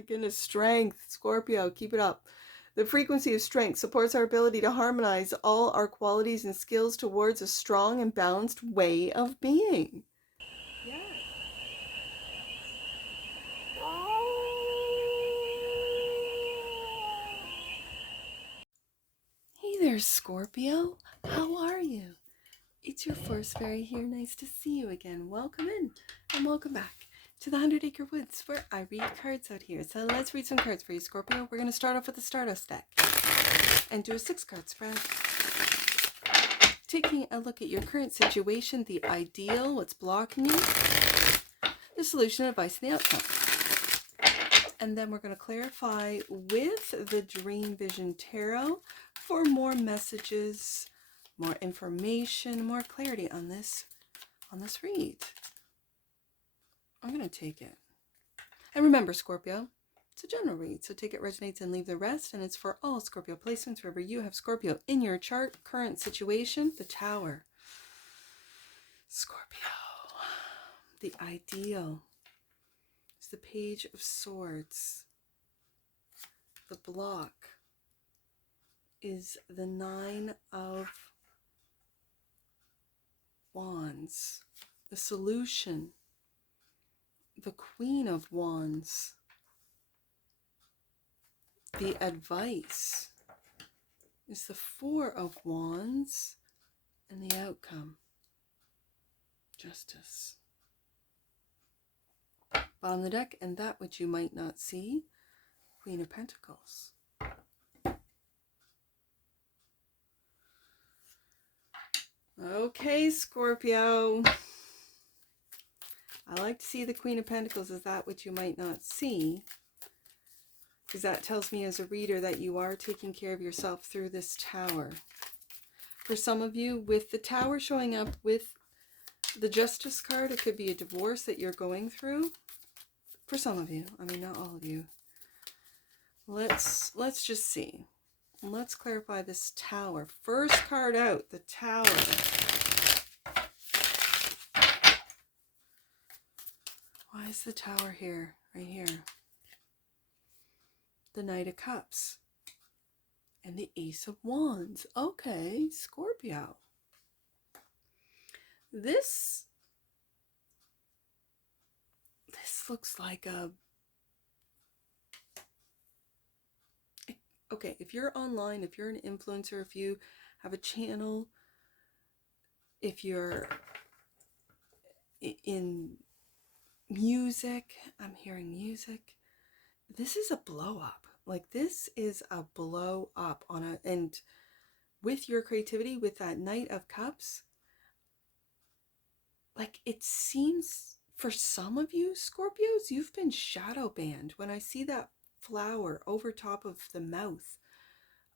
My goodness, strength, Scorpio, keep it up. The frequency of strength supports our ability to harmonize all our qualities and skills towards a strong and balanced way of being. Yes. Hey there, Scorpio. How are you? It's your Force Fairy here. Nice to see you again. Welcome in and welcome back to the 100 Acre Woods where I read cards out here. So let's read some cards for you, Scorpio. We're going to start off with the Stardust deck and do a 6-card spread. Taking a look at your current situation, the ideal, what's blocking you, the solution, advice, and the outcome. And then we're going to clarify with the Dream Vision Tarot for more messages, more information, more clarity on this read. I'm going to take it. And remember, Scorpio, it's a general read, so take it resonates and leave the rest. And it's for all Scorpio placements wherever you have Scorpio in your chart. Current situation, the Tower. Scorpio, the ideal is the Page of Swords. The block is the 9 of Wands. The solution, the Queen of Wands. The advice is the 4 of Wands, and the outcome, Justice. Bottom of the deck, and that which you might not see, Queen of Pentacles. Okay, Scorpio. I like to see the Queen of Pentacles as that which you might not see, because that tells me as a reader that you are taking care of yourself through this Tower. For some of you, with the Tower showing up with the Justice card, it could be a divorce that you're going through. For some of you, I mean, not all of you. Let's just see. Let's clarify this Tower. First card out, the Tower. Why is the Tower here? Right here. The Knight of Cups. And the Ace of Wands. Okay, Scorpio. This looks like a... Okay, if you're online, if you're an influencer, if you have a channel, if you're in music, I'm hearing music, this is a blow up. Like, this is a blow up on a... And with your creativity, with that Knight of Cups, like, it seems for some of you, Scorpios, you've been shadow banned. When I see that flower over top of the mouth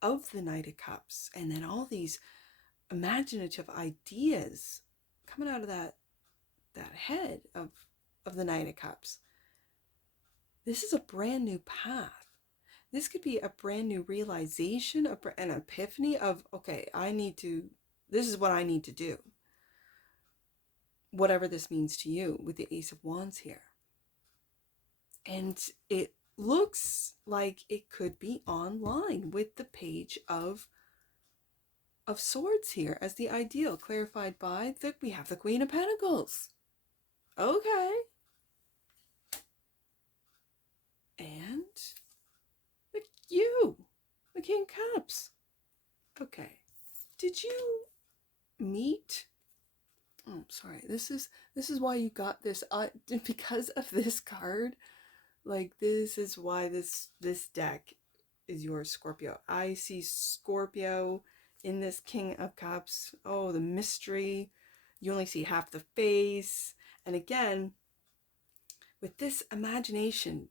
of the Knight of Cups, and then all these imaginative ideas coming out of that head of the Knight of Cups. This is a brand new path. This could be a brand new realization, an epiphany of, okay, this is what I need to do. Whatever this means to you, with the Ace of Wands here. And it looks like it could be online with the Page of Swords here as the ideal, clarified by we have the Queen of Pentacles. Okay. And the King of Cups. Okay. Did you meet... Oh, sorry. This is why you got this. Because of this card. Like, this is why this deck is yours, Scorpio. I see Scorpio in this King of Cups. Oh, the mystery. You only see half the face. And again, with this imagination,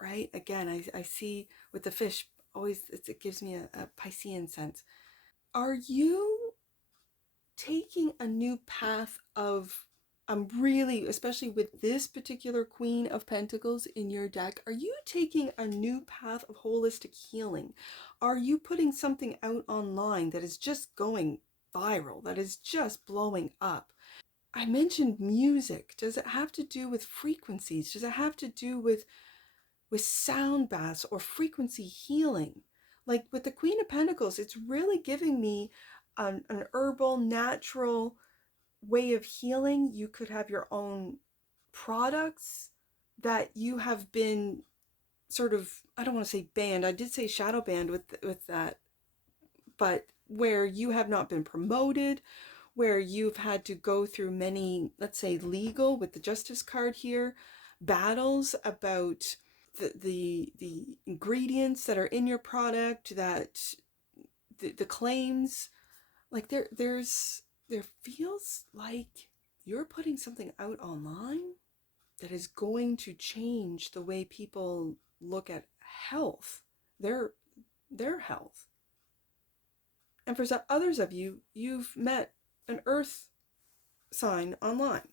right? Again, I see with the fish, always it gives me a Piscean sense. Are you taking a new path of... I'm really, especially with this particular Queen of Pentacles in your deck, are you taking a new path of holistic healing? Are you putting something out online that is just going viral, that is just blowing up? I mentioned music. Does it have to do with frequencies? Does it have to do with with sound baths or frequency healing. Like with the Queen of Pentacles, it's really giving me an herbal, natural way of healing. You could have your own products that you have been sort of, I don't want to say banned. I did say shadow banned with that, but where you have not been promoted, where you've had to go through many, let's say legal with the Justice card here, battles about the ingredients that are in your product, that the claims, like there feels like you're putting something out online that is going to change the way people look at health, their health. And for some others of you, you've met an earth sign online.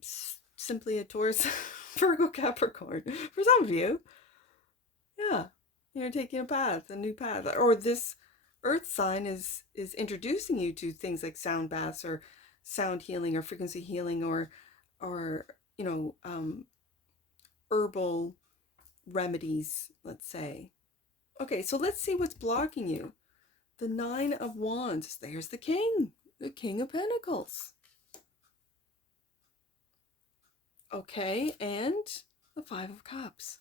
Simply a Taurus, Virgo, Capricorn. For some of you, yeah, you're taking a new path. Or this earth sign is introducing you to things like sound baths or sound healing or frequency healing or you know, herbal remedies, let's say. Okay, so let's see what's blocking you. The Nine of Wands. There's the King of Pentacles. Okay, and the Five of Cups.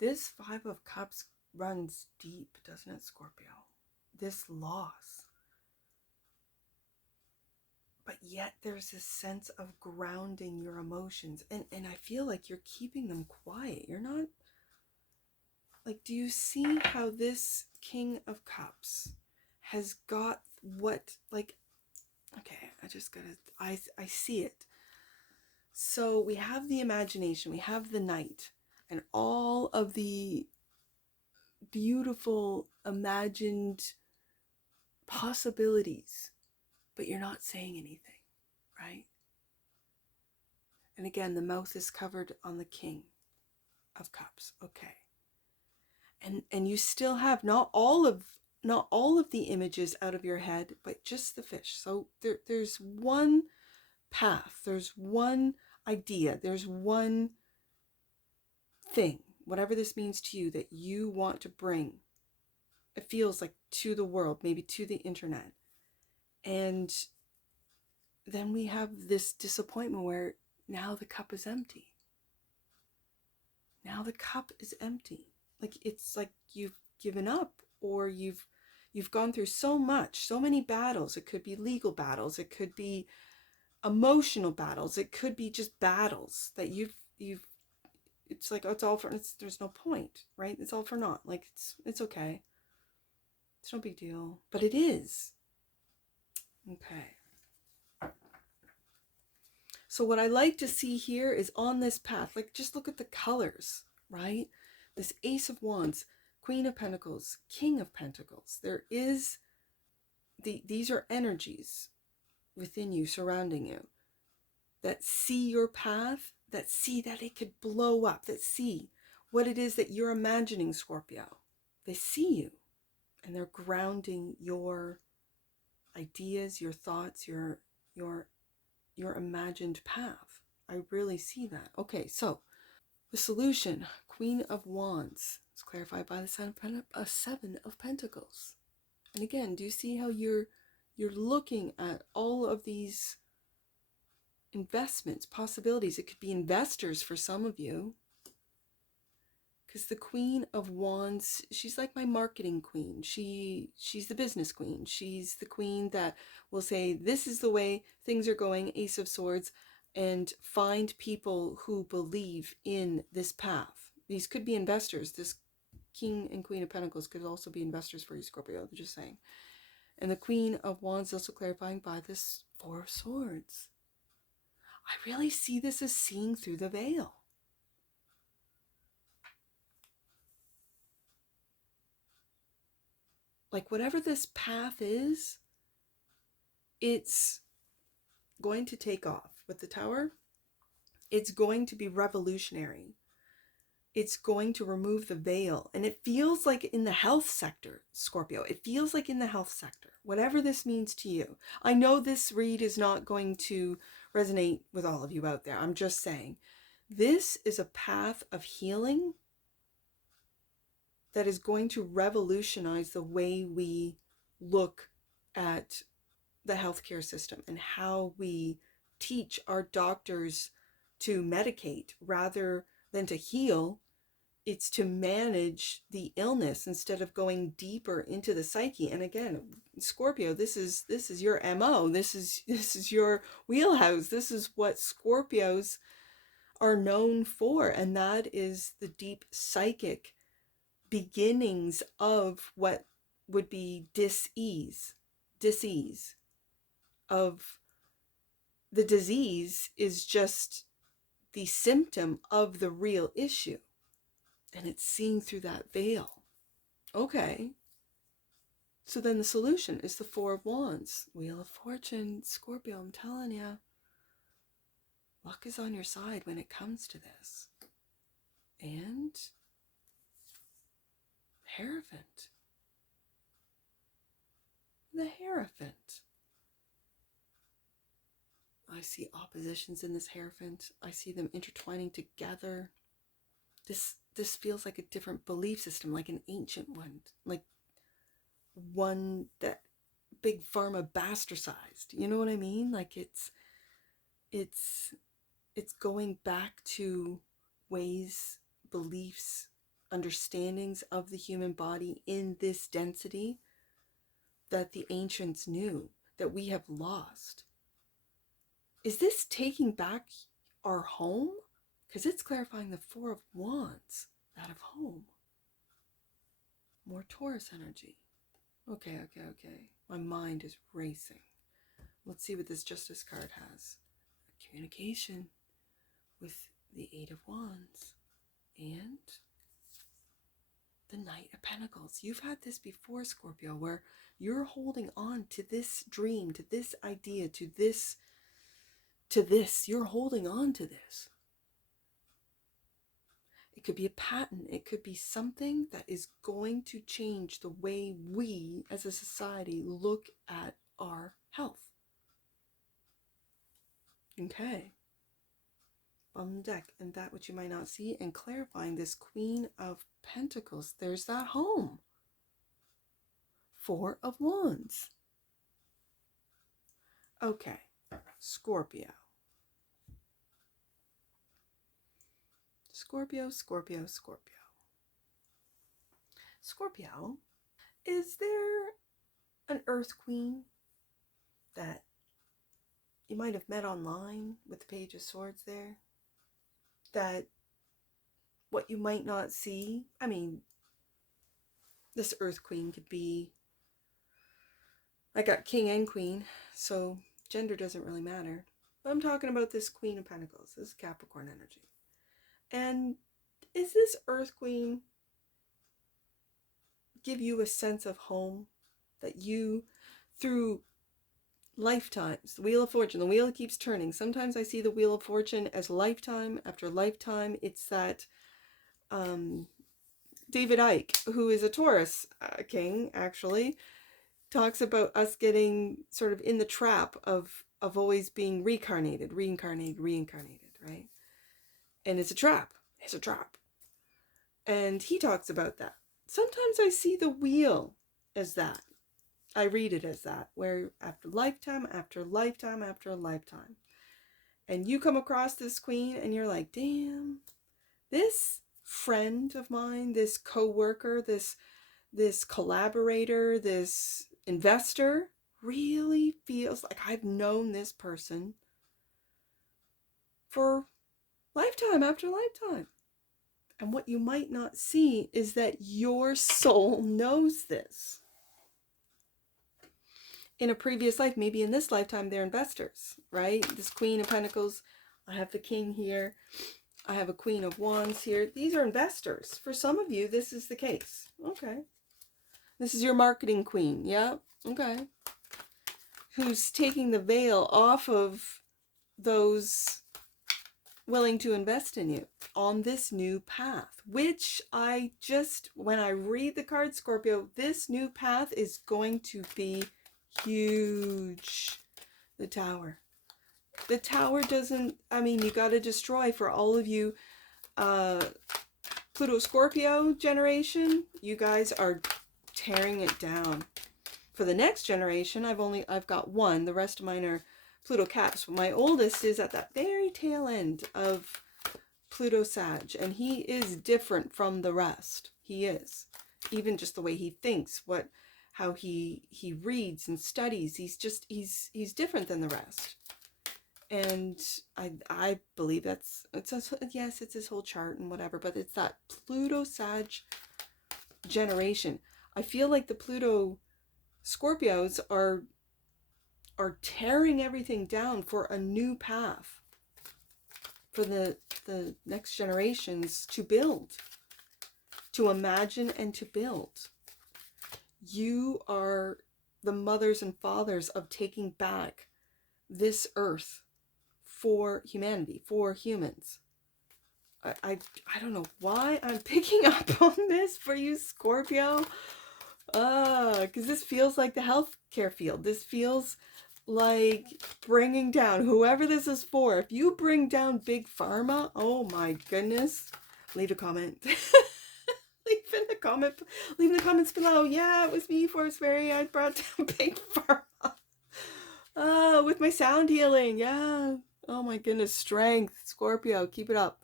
This Five of Cups runs deep, doesn't it, Scorpio? This loss. But yet there's this sense of grounding your emotions. And I feel like you're keeping them quiet. You're not... Like, do you see how this King of Cups has got what, like... Okay, I just gotta... I see it. So we have the imagination. We have the Knight. And all of the beautiful imagined possibilities, but you're not saying anything, right? And again, the mouth is covered on the King of Cups. Okay. And you still have not all of the images out of your head, but just the fish. So there's one path, there's one idea, there's one thing, whatever this means to you, that you want to bring, it feels like, to the world, maybe to the internet. And then we have this disappointment where now the cup is empty. Now the cup is empty. Like, it's like you've given up, or you've gone through so much, so many battles. It could be legal battles, it could be emotional battles, it could be just battles that you've it's like, oh, it's all for, there's no point, right? It's all for naught. Like, it's okay. It's no big deal. But it is. Okay. So what I like to see here is on this path, like, just look at the colors, right? This Ace of Wands, Queen of Pentacles, King of Pentacles. There is these are energies within you, surrounding you, that see your path, that see that it could blow up, that see what it is that you're imagining, Scorpio. They see you, and they're grounding your ideas, your thoughts, your imagined path. I really see that. Okay, so the solution, Queen of Wands, is clarified by the Seven of Pentacles. And again, do you see how you're looking at all of these investments, possibilities? It could be investors for some of you. Because the Queen of Wands, she's like my marketing queen. She's the business queen. She's the queen that will say, this is the way things are going, Ace of Swords, and find people who believe in this path. These could be investors. This King and Queen of Pentacles could also be investors for you, Scorpio. I'm just saying. And the Queen of Wands also clarifying by this Four of Swords. I really see this as seeing through the veil. Like, whatever this path is, it's going to take off. With the Tower, it's going to be revolutionary. it's going to remove the veil. And it feels like in the health sector, Scorpio, it feels like in the health sector, whatever this means to you. I know this read is not going to resonate with all of you out there. I'm just saying, this is a path of healing that is going to revolutionize the way we look at the healthcare system and how we teach our doctors to medicate rather than to heal. It's to manage the illness instead of going deeper into the psyche. And again, Scorpio, this is your MO. This is your wheelhouse. This is what Scorpios are known for, and that is the deep psychic beginnings of what would be dis-ease of the disease is just the symptom of the real issue. And it's seeing through that veil. Okay. So then the solution is the Four of Wands. Wheel of Fortune, Scorpio, I'm telling you. Luck is on your side when it comes to this. And Hierophant. The Hierophant. I see oppositions in this Hierophant. I see them intertwining together. This feels like a different belief system, like an ancient one, like one that big pharma bastardized. You know what I mean? Like it's going back to ways, beliefs, understandings of the human body in this density that the ancients knew that we have lost. Is this taking back our home? Because it's clarifying the Four of Wands, that of home. More Taurus energy. Okay. My mind is racing. Let's see what this Justice card has. Communication with the Eight of Wands and the Knight of Pentacles. You've had this before, Scorpio, where you're holding on to this dream, to this idea, to this. You're holding on to this. It could be a patent. It could be something that is going to change the way we as a society look at our health. Okay. On the deck, and that which you might not see, and clarifying this Queen of Pentacles. There's that home. Four of Wands. Okay. Scorpio. Scorpio, is there an Earth Queen that you might have met online with the Page of Swords there? That what you might not see, I mean, this Earth Queen could be, I got King and Queen, so gender doesn't really matter. But I'm talking about this Queen of Pentacles. This is Capricorn energy. And is this Earth Queen give you a sense of home that you, through lifetimes, the Wheel of Fortune, the wheel keeps turning. Sometimes I see the Wheel of Fortune as lifetime after lifetime. It's that David Icke, who is a Taurus king, actually, talks about us getting sort of in the trap of always being reincarnated, right? And it's a trap. It's a trap. And he talks about that. Sometimes I see the wheel as that. I read it as that, where after lifetime, after lifetime, after lifetime. And you come across this queen and you're like, damn, this friend of mine, this co-worker, this collaborator, this investor really feels like I've known this person for lifetime after lifetime. And what you might not see is that your soul knows this. In a previous life, maybe in this lifetime, they're investors, right? This Queen of Pentacles, I have the King here, I have a Queen of Wands here. These are investors. For some of you, this is the case. Okay. This is your marketing queen, yeah? Okay. Who's taking the veil off of those willing to invest in you on this new path, which when I read the card, Scorpio, this new path is going to be huge. The Tower. The Tower doesn't, you got to destroy for all of you Pluto Scorpio generation. You guys are tearing it down. For the next generation, I've got one. The rest of mine are Pluto Caps. My oldest is at that very tail end of Pluto Sag, and he is different from the rest. He is. Even just the way he thinks, how he reads and studies. He's different than the rest. And I believe it's his whole chart and whatever, but it's that Pluto Sag generation. I feel like the Pluto Scorpios are tearing everything down for a new path for the next generations to build, to imagine and to build. You are the mothers and fathers of taking back this earth for humanity, for humans. I don't know why I'm picking up on this for you, Scorpio. Because this feels like the healthcare field. This feels like bringing down whoever this is for. If you bring down big pharma, oh my goodness, leave a comment. leave in the comments below. Yeah, it was me, Forest Fairy. I brought down big pharma. With my sound healing. Yeah. Oh my goodness, strength, Scorpio, keep it up.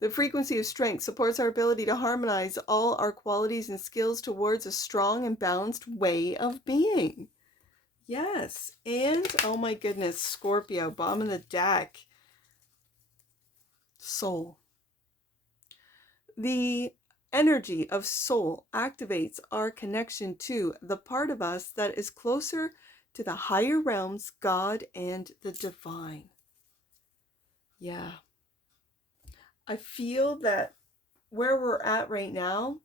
The frequency of strength supports our ability to harmonize all our qualities and skills towards a strong and balanced way of being. Yes, and oh my goodness, Scorpio, bottom of the deck. Soul. The energy of soul activates our connection to the part of us that is closer to the higher realms, God, and the divine. Yeah. I feel that where we're at right now,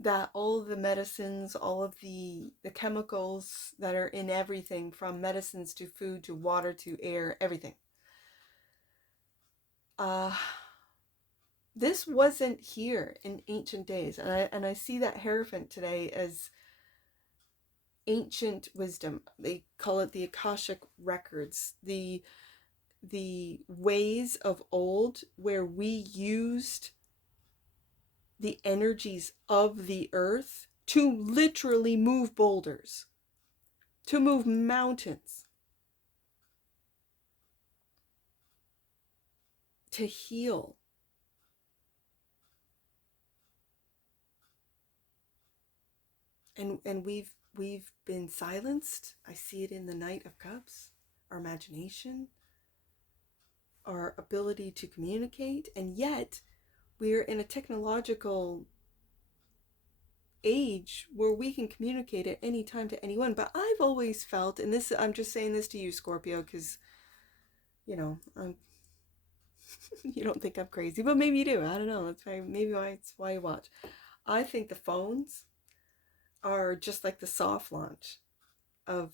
that all of the medicines, all of the chemicals that are in everything, from medicines to food to water to air, everything. This wasn't here in ancient days. And I see that Hierophant today as ancient wisdom. They call it the Akashic records, the ways of old where we used the energies of the earth to literally move boulders, to move mountains, to heal. And we've been silenced. I see it in the Knight of Cups, our imagination, our ability to communicate, and yet we're in a technological age where we can communicate at any time to anyone. But I've always felt, and this, I'm just saying this to you, Scorpio, because you don't think I'm crazy, but maybe you do. I don't know. That's why you watch. I think the phones are just like the soft launch of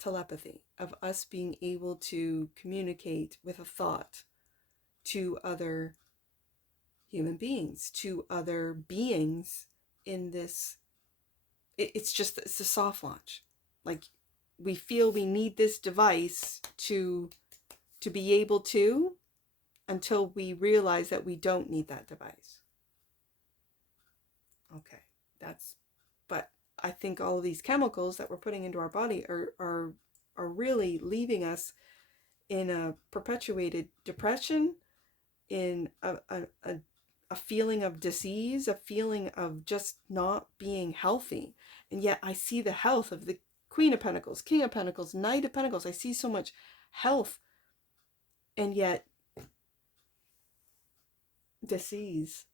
telepathy, of us being able to communicate with a thought to other human beings, to other beings in this. It's a soft launch. Like, we feel we need this device to be able to, until we realize that we don't need that device. Okay, but I think all of these chemicals that we're putting into our body are really leaving us in a perpetuated depression, in a feeling of disease, a feeling of just not being healthy. And yet I see the health of the Queen of Pentacles, King of Pentacles, Knight of Pentacles. I see so much health, and yet disease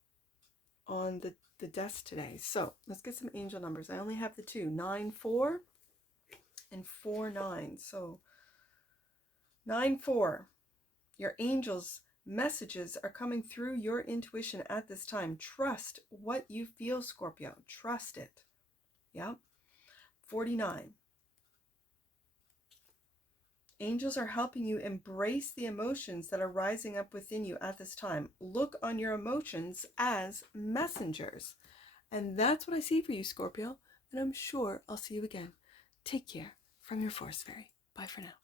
on the desk today. So let's get some angel numbers. I only have the two, 9-4 and 4-9. So 9-4, your angels' messages are coming through your intuition at this time. Trust what you feel, Scorpio. Trust it. Yeah. 49, angels are helping you embrace the emotions that are rising up within you at this time. Look on your emotions as messengers. And that's what I see for you, Scorpio. And I'm sure I'll see you again. Take care from your Force Fairy. Bye for now.